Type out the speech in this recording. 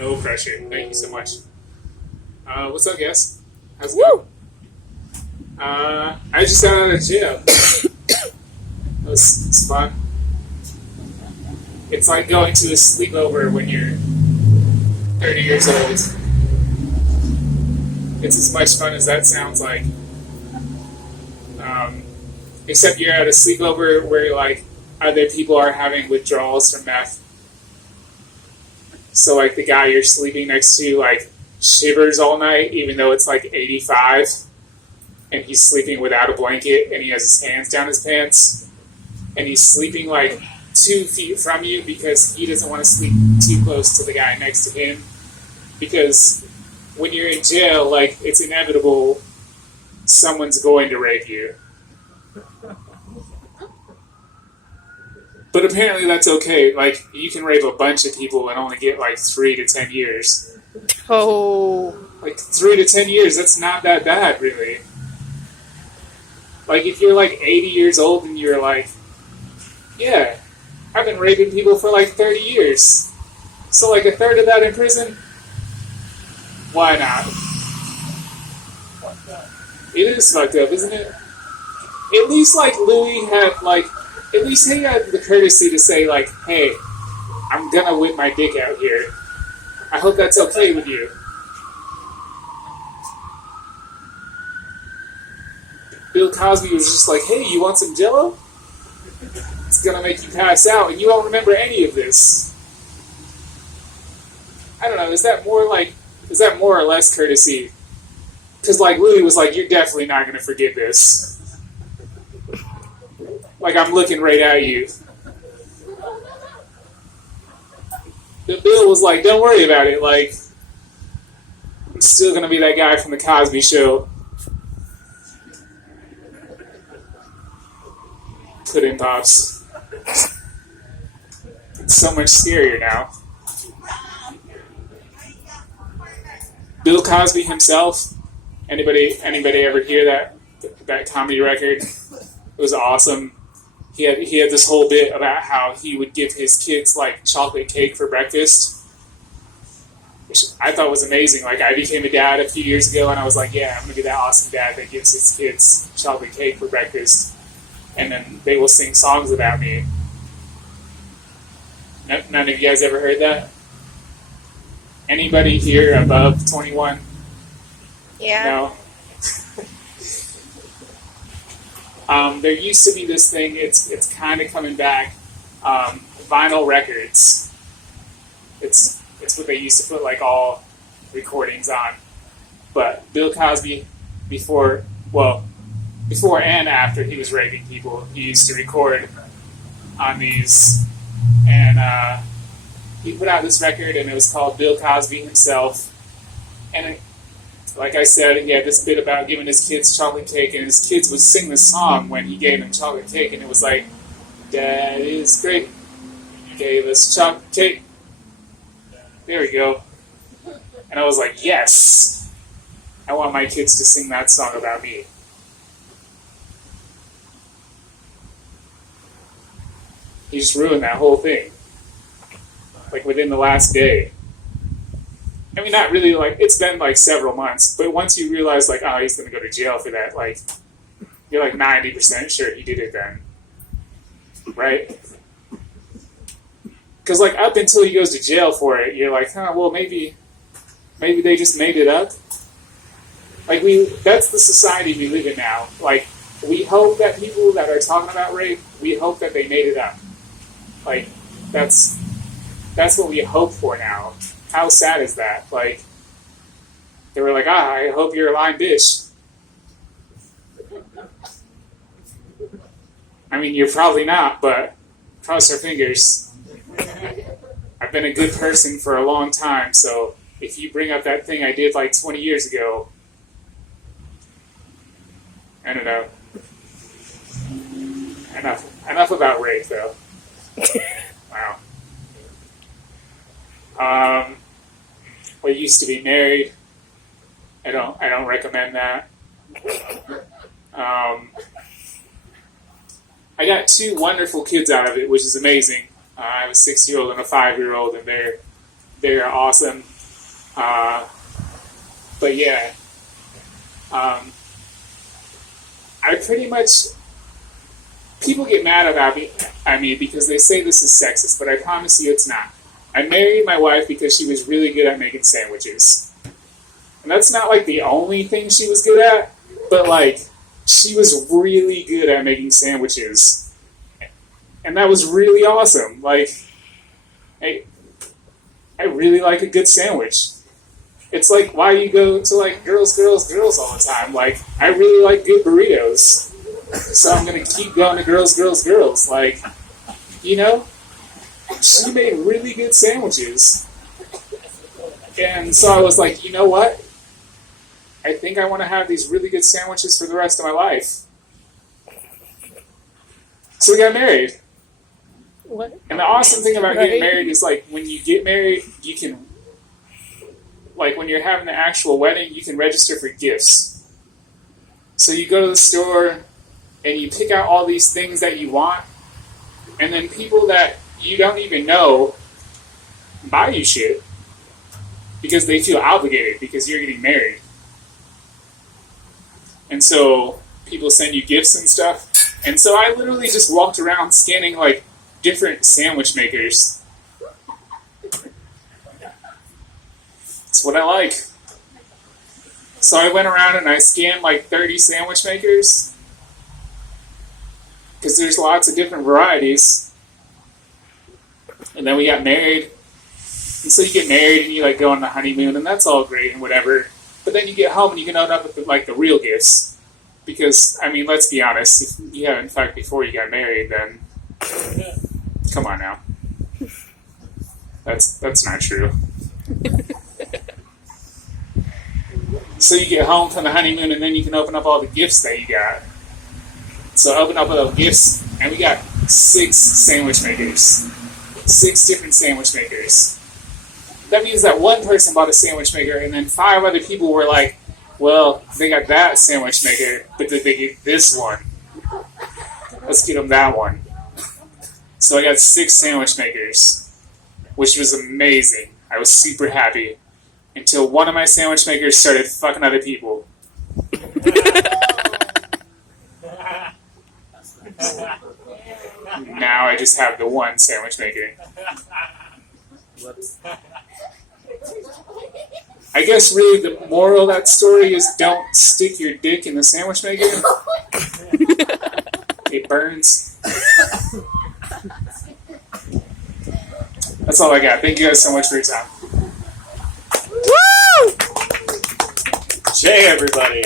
No pressure. Thank you so much. What's up, guys? How's it Woo! going? I just got out of jail. It's fun. It's like going to a sleepover when you're 30 years old. It's as much fun as that sounds like. Except you're at a sleepover where like other people are having withdrawals from meth. So like the guy you're sleeping next to like shivers all night even though it's like 85 and he's sleeping without a blanket and he has his hands down his pants and he's sleeping like 2 feet from you because he doesn't want to sleep too close to the guy next to him, because when you're in jail, like, it's inevitable someone's going to rape you. But apparently that's okay. Like, you can rape a bunch of people and only get like 3 to 10 years. Oh. Like 3 to 10 years, that's not that bad, really. Like, if you're like 80 years old and you're like, yeah, I've been raping people for like 30 years. So like a third of that in prison? Why not? It is fucked up, isn't it? At least like Louis had like, at least he had the courtesy to say like, hey, I'm gonna whip my dick out here. I hope that's okay with you. Bill Cosby was just like, hey, you want some Jell-O? It's gonna make you pass out and you won't remember any of this. I don't know, is that more or less courtesy? Because like Louis was like, you're definitely not gonna forget this. Like, I'm looking right at you. But Bill was like, don't worry about it, like, I'm still gonna be that guy from the Cosby Show. Pudding Pops. It's so much scarier now. Bill Cosby himself. Anybody ever hear that comedy record? It was awesome. He had this whole bit about how he would give his kids like chocolate cake for breakfast, which I thought was amazing. Like, I became a dad a few years ago, and I was like, yeah, I'm gonna be that awesome dad that gives his kids chocolate cake for breakfast, and then they will sing songs about me. None of you guys ever heard that? Anybody here above 21? Yeah. No. There used to be this thing. It's kind of coming back. Vinyl records. It's what they used to put like all recordings on. But Bill Cosby, before and after he was raping people, he used to record on these, and he put out this record, and it was called Bill Cosby Himself. And like I said, he had this bit about giving his kids chocolate cake, and his kids would sing the song when he gave them chocolate cake, and it was like, Dad is great, gave us chocolate cake. There we go. And I was like, yes, I want my kids to sing that song about me. He just ruined that whole thing. Like, within the last day. I mean, not really, like, it's been, like, several months, but once you realize, like, oh, he's gonna go to jail for that, like, you're, like, 90% sure he did it then. Right? Because, like, up until he goes to jail for it, you're like, well, maybe they just made it up. Like, that's the society we live in now. Like, we hope that people that are talking about rape, we hope that they made it up. Like, that's what we hope for now. How sad is that? Like, they were like, I hope you're a lying bitch. I mean, you're probably not, but cross our fingers. I've been a good person for a long time, so if you bring up that thing I did like 20 years ago, I don't know. Enough about rape, though. Wow. We used to be married. I don't recommend that. I got 2 wonderful kids out of it, which is amazing. I have a 6-year-old and a 5-year-old, and They're awesome. But yeah, I pretty much, people get mad about me, at me because they say this is sexist, but I promise you it's not. I married my wife because she was really good at making sandwiches. And that's not like the only thing she was good at, but like, she was really good at making sandwiches. And that was really awesome. Like, I really like a good sandwich. It's like why you go to like girls all the time. Like, I really like good burritos. So I'm gonna keep going to girls. Like, you know, she made really good sandwiches. And so I was like, you know what? I think I want to have these really good sandwiches for the rest of my life. So we got married. What? And the awesome thing about getting married is, like, when you get married, you can, like, when you're having the actual wedding, you can register for gifts. So you go to the store and you pick out all these things that you want, and then people that you don't even know buy you shit because they feel obligated because you're getting married. And so people send you gifts and stuff. And so I literally just walked around scanning, like, different sandwich makers. It's what I like. So I went around and I scanned like 30 sandwich makers. Because there's lots of different varieties. And then we got married. And so you get married and you like go on the honeymoon, and that's all great and whatever. But then you get home and you can open up with like the real gifts. Because, I mean, let's be honest, if you haven't fucked before you got married, then come on now. That's not true. So you get home from the honeymoon and then you can open up all the gifts that you got. So open up all the gifts, and we got 6 sandwich makers. 6 different sandwich makers. That means that one person bought a sandwich maker, and then 5 other people were like, well, they got that sandwich maker, but did they get this one? Let's get them that one. So I got 6 sandwich makers, which was amazing. I was super happy until one of my sandwich makers started fucking other people. Now I just have the one sandwich maker. I guess really the moral of that story is don't stick your dick in the sandwich maker. It burns. That's all I got. Thank you guys so much for your time. Woo! Jay, everybody.